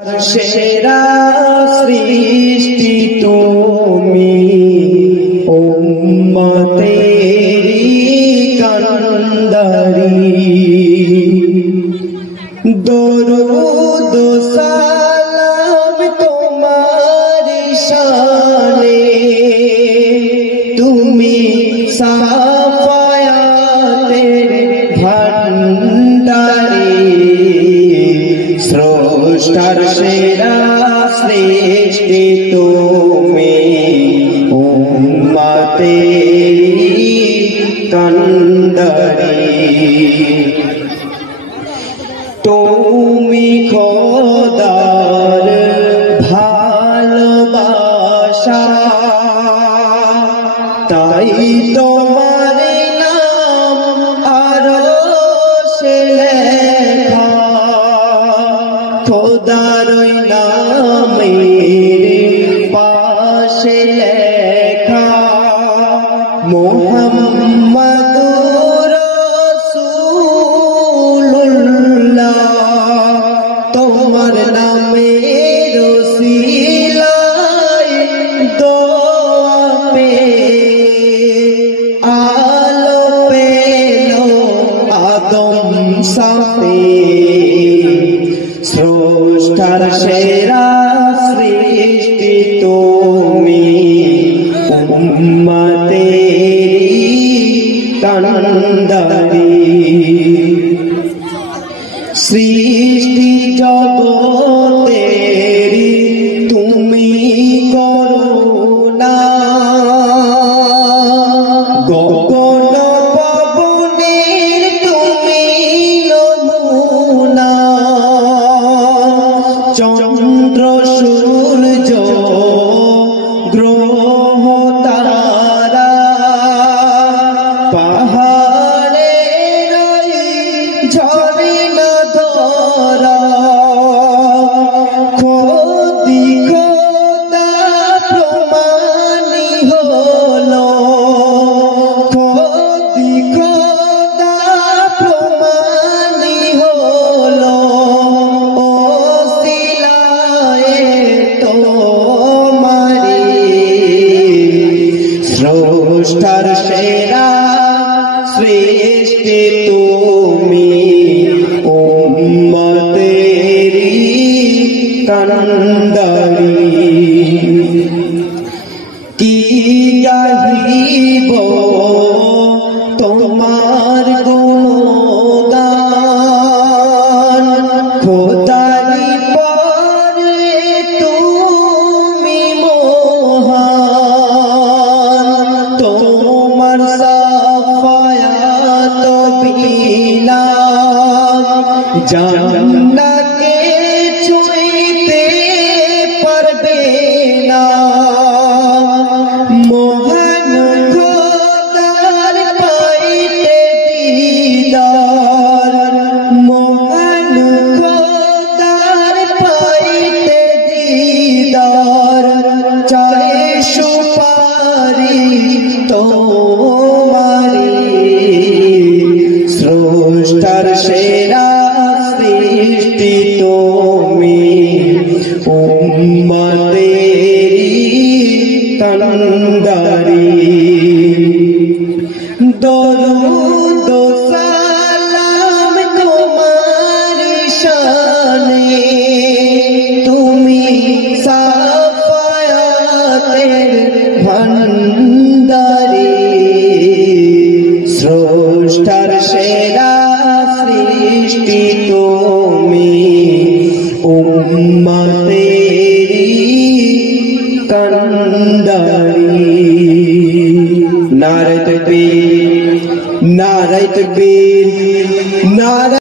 সেরা সৃষ্টি তুমি উম্মতেরি কান্দারি দরুদ সালাম তোমার শানে তুমি সাফায়াতের ভান্ডারি স্রষ্টার সেরা সৃষ্টি তুমি উম্মতেরি কান্দারি তুমি খোদার ভালোবাসা তাই তোমার নাম আরশে লেখা খোদার নামের পাশে লেখা মুহাম্মাদুর রাসূলুল্লাহ তোমার নামের ওসিলায় দোয়া পে আলো পেলো আদম সাথে স্রষ্টার সেরা সৃষ্টি তুমি উম্মতেরি কান্দারি সৃষ্টি জগতেরি তুমি করুণা গগন পবনের তুমি নমুনা চন্দ্র সূর্য গ্রহ তারা পাহাড়ের ঝর্ণা ধরা খোদি খোদা প্রমাণী হলো খোদি খোদা প্রমাণী হলো স্রষ্টার সেরা সৃষ্টি তুমি উম্মতেরি কান্দারি কি গাহিব তোমার গুণগান খোদারি পরে তুমি মহান তোমার সাফায়াত বিনা জান্নাতকে ছুঁইতে পারবে না মহান খোদার পাইতে দিদার মহান খোদার পাইতে দিদার চাই সুপারি তোমারি স্রষ্টার সেরা সৃষ্টি তুমি উম্মতেরি কান্দারি দরুদ সালাম তোমার শানে তুমি সাফায়াতের ভান্ডারি স্রষ্টার সেরা সৃষ্টি তুমি উম্মতেরি কান্দারি নারে তাকবীর নারে তাকবীর নারে